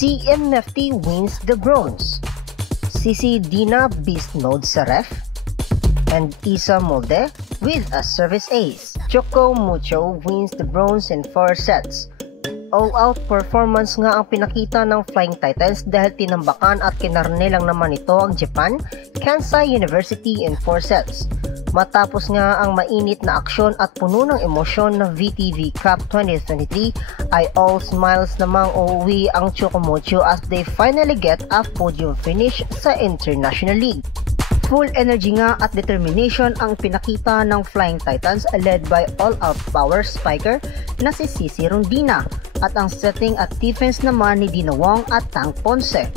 CMFT wins the bronze. Cici Dina beast mode sa ref. And Isa Molde with a service ace. Choco Mucho wins the bronze in 4 sets. All-out performance nga ang pinakita ng Flying Titans dahil tinambakan at kinarne lang naman ito ang Japan, Kansai University in 4 sets. Matapos nga ang mainit na aksyon at puno ng emosyon ng VTV Cup 2023 ay all smiles namang uuwi ang Chocomocho as they finally get a podium finish sa International League. Full energy nga at determination ang pinakita ng Flying Titans led by all-out power spiker na si Cici Rondina at ang setting at defense naman ni Dina Wong at Tang Ponce.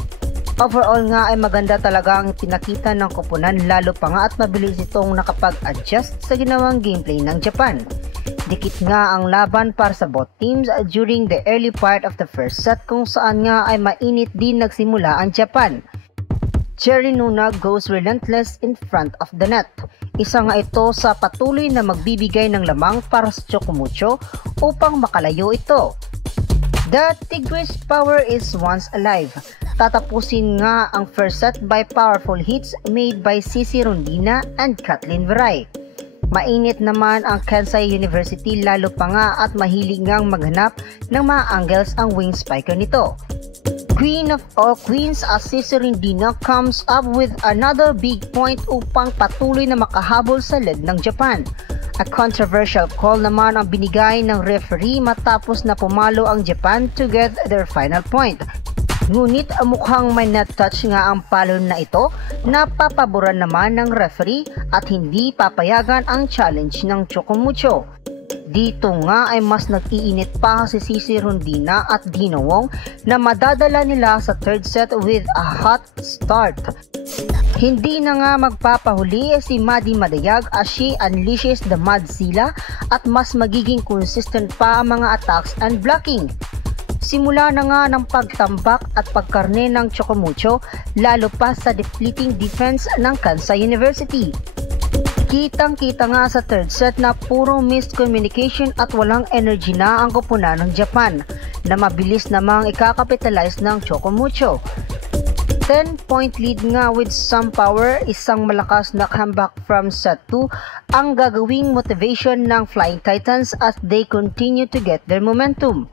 Overall nga ay maganda talaga ang pinakita ng koponan lalo pa nga at mabilis itong nakapag-adjust sa ginawang gameplay ng Japan. Dikit nga ang laban para sa both teams during the early part of the first set kung saan nga ay mainit din nagsimula ang Japan. Cherry Nuna goes relentless in front of the net. Isa nga ito sa patuloy na magbibigay ng lamang para sa Chocomucho upang makalayo ito. The Tigris power is once alive. Tatapusin nga ang first set by powerful hits made by Cici Rondina and Kathleen Veray. Mainit naman ang Kansai University lalo pa nga at mahilig ngang maghanap ng mga angles ang wing spiker nito. Queen of all queens as Cici Rondina comes up with another big point upang patuloy na makahabol sa lead ng Japan. A controversial call naman ang binigay ng referee matapos na pumalo ang Japan to get their final point. Ngunit mukhang may net touch nga ang palo na ito na papaboran naman ng referee at hindi papayagan ang challenge ng Chocomucho. Dito nga ay mas nag-iinit pa si Cici Rondina at Dina Wong na madadala nila sa third set with a hot start. Hindi na nga magpapahuli si Maddie Madayag as she unleashes the Madzilla at mas magiging consistent pa ang mga attacks and blocking. Simula na nga ng pagtambak at pagkarne ng Chocomucho lalo pa sa depleting defense ng Kansai University. Kitang-kita nga sa third set na puro missed communication at walang energy na ang koponan ng Japan na mabilis namang ikakapitalize ng Chocomucho. 10-point lead nga with some power, isang malakas na comeback from set 2 ang gagawing motivation ng Flying Titans as they continue to get their momentum.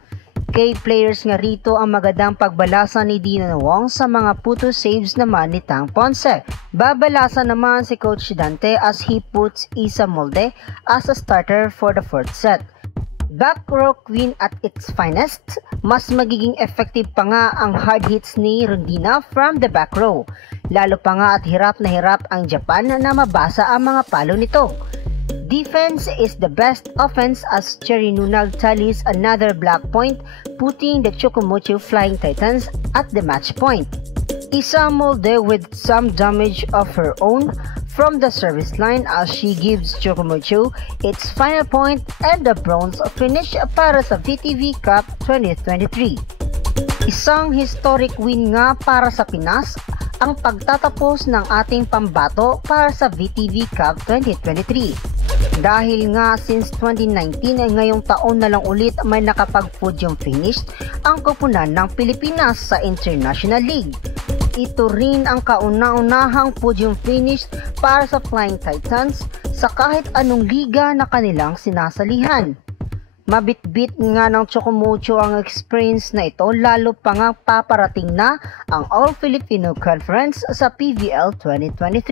Kay players nga rito ang magandang pagbalasa ni Dina Wong sa mga puto saves naman ni Tang Ponce. Babalasa naman si Coach Dante as he puts Isa Molde as a starter for the fourth set. Back row queen at its finest, mas magiging effective pa nga ang hard hits ni Rondina from the back row. Lalo pa nga at hirap na hirap ang Japan na mabasa ang mga palo nito. Defense is the best offense as Cherry Nunag tallies another black point, putting the Chocomucho Flying Titans at the match point. Isa Molde with some damage of her own from the service line as she gives Chocomucho its final point and the bronze finish para sa VTV Cup 2023. Isang historic win nga para sa Pinas ang pagtatapos ng ating pambato para sa VTV Cup 2023. Dahil nga since 2019 ay ngayong taon na lang ulit may nakapag-podium finish ang koponan ng Pilipinas sa International League. Ito rin ang kauna-unahang podium finish para sa Flying Titans sa kahit anong liga na kanilang sinasalihan. Mabitbit nga ng Chocomucho ang experience na ito lalo pa nga paparating na ang All-Filipino Conference sa PVL 2023.